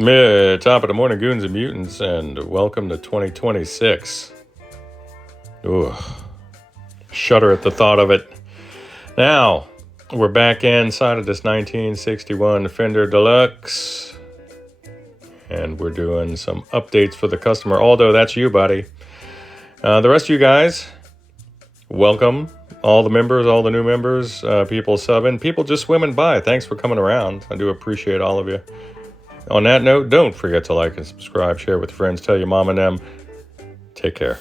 Top of the morning, goons and mutants, and welcome to 2026. Ooh, shudder at the thought of it. Now, we're back inside of this 1961 Fender Deluxe, and we're doing some updates for the customer. Although that's you, buddy. The rest of you guys, welcome. All the members, all the new members, people subbing, people just swimming by. Thanks for coming around. I do appreciate all of you. On that note, don't forget to like and subscribe, share with friends, tell your mom and them. Take care.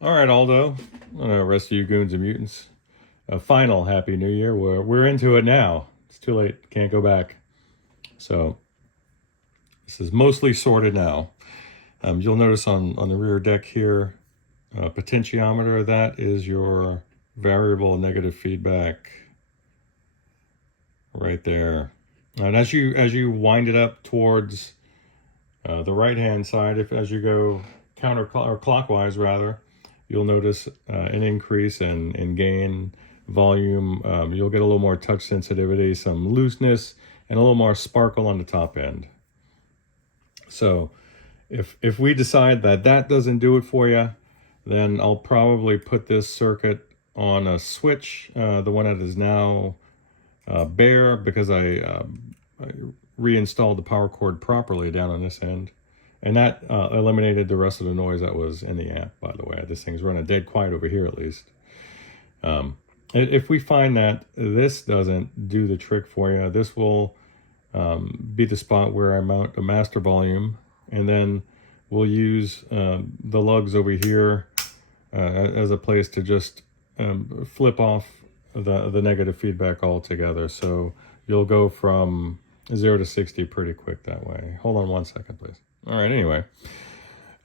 All right, Aldo, rest of you goons and mutants, a final Happy New Year. We're into it now. It's too late. Can't go back. So this is mostly sorted now. You'll notice on the rear deck here, potentiometer, that is your variable negative feedback right there. And as you wind it up towards the right hand side, as you go clockwise rather, you'll notice an increase in gain, volume. You'll get a little more touch sensitivity, some looseness, and a little more sparkle on the top end. So if we decide that doesn't do it for you, then I'll probably put this circuit on a switch, the one that is now bare, because I reinstalled the power cord properly down on this end, and that eliminated the rest of the noise that was in the amp. By the way, this thing's running dead quiet over here at least. If we find that this doesn't do the trick for you, this will be the spot where I mount a master volume, and then we'll use the lugs over here as a place to just flip off the negative feedback altogether. So you'll go from 0 to 60 pretty quick that way. Hold on 1 second, please. All right, anyway,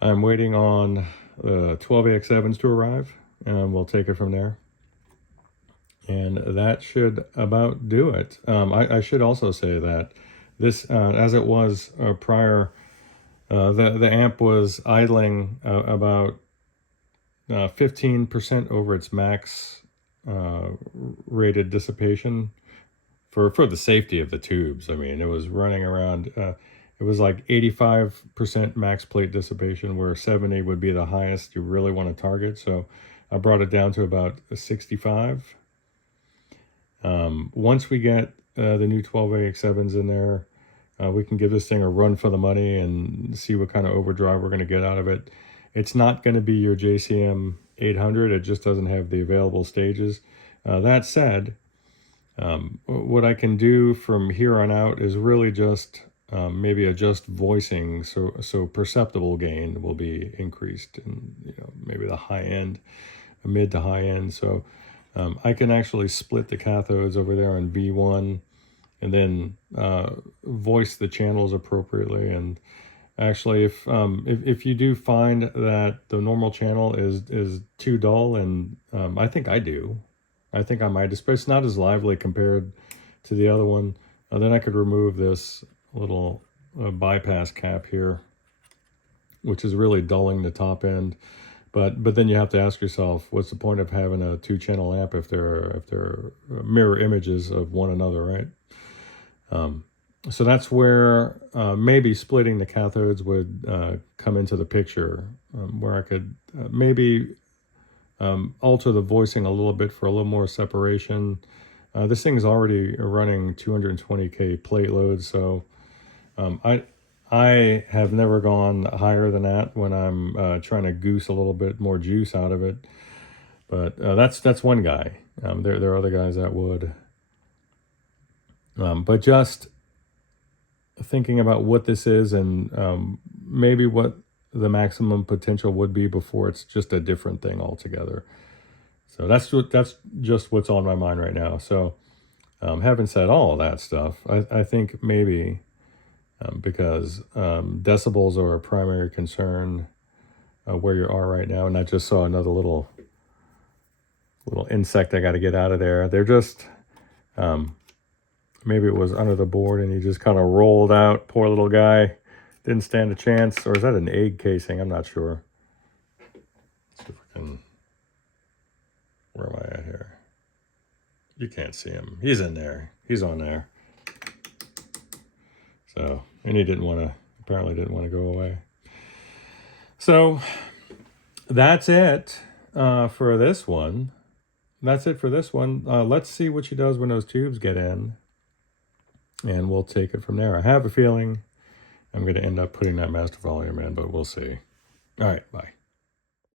I'm waiting on 12 AX7s to arrive, and we'll take it from there. And that should about do it. I should also say that this, as it was prior, the amp was idling about 15% over its max rated dissipation for the safety of the tubes. I mean, it was running around, it was like 85% max plate dissipation, where 70 would be the highest you really want to target. So I brought it down to about 65. Once we get the new 12 AX7s in there, we can give this thing a run for the money and see what kind of overdrive we're going to get out of it. It's not going to be your JCM 800. It just doesn't have the available stages. That said, what I can do from here on out is really just maybe adjust voicing, so perceptible gain will be increased, and maybe the high end, mid to high end. So I can actually split the cathodes over there on V1, and then voice the channels appropriately. And actually, if you do find that the normal channel is too dull, and I think I do, I think I might, it's not as lively compared to the other one, then I could remove this little bypass cap here, which is really dulling the top end. But then you have to ask yourself, what's the point of having a 2-channel amp if they're mirror images of one another, right? So that's where maybe splitting the cathodes would come into the picture, where I could maybe alter the voicing a little bit for a little more separation. This thing is already running 220K plate load, so I have never gone higher than that when I'm trying to goose a little bit more juice out of it. But that's one guy. There are other guys that would. But just thinking about what this is, and maybe what the maximum potential would be before it's just a different thing altogether. So that's just what's on my mind right now. So having said all of that stuff, I think maybe because decibels are a primary concern where you are right now, and I just saw another little insect I got to get out of there. They're just maybe it was under the board and he just kind of rolled out. Poor little guy, didn't stand a chance. Or is that an egg casing? I'm not sure. Let's see if we can. Where am I at here? You can't see him. He's in there. He's on there. So, and he apparently didn't want to go away. So that's it for this one. That's it for this one. Let's see what she does when those tubes get in, and we'll take it from there. I have a feeling I'm going to end up putting that master volume in, but we'll see. All right, bye.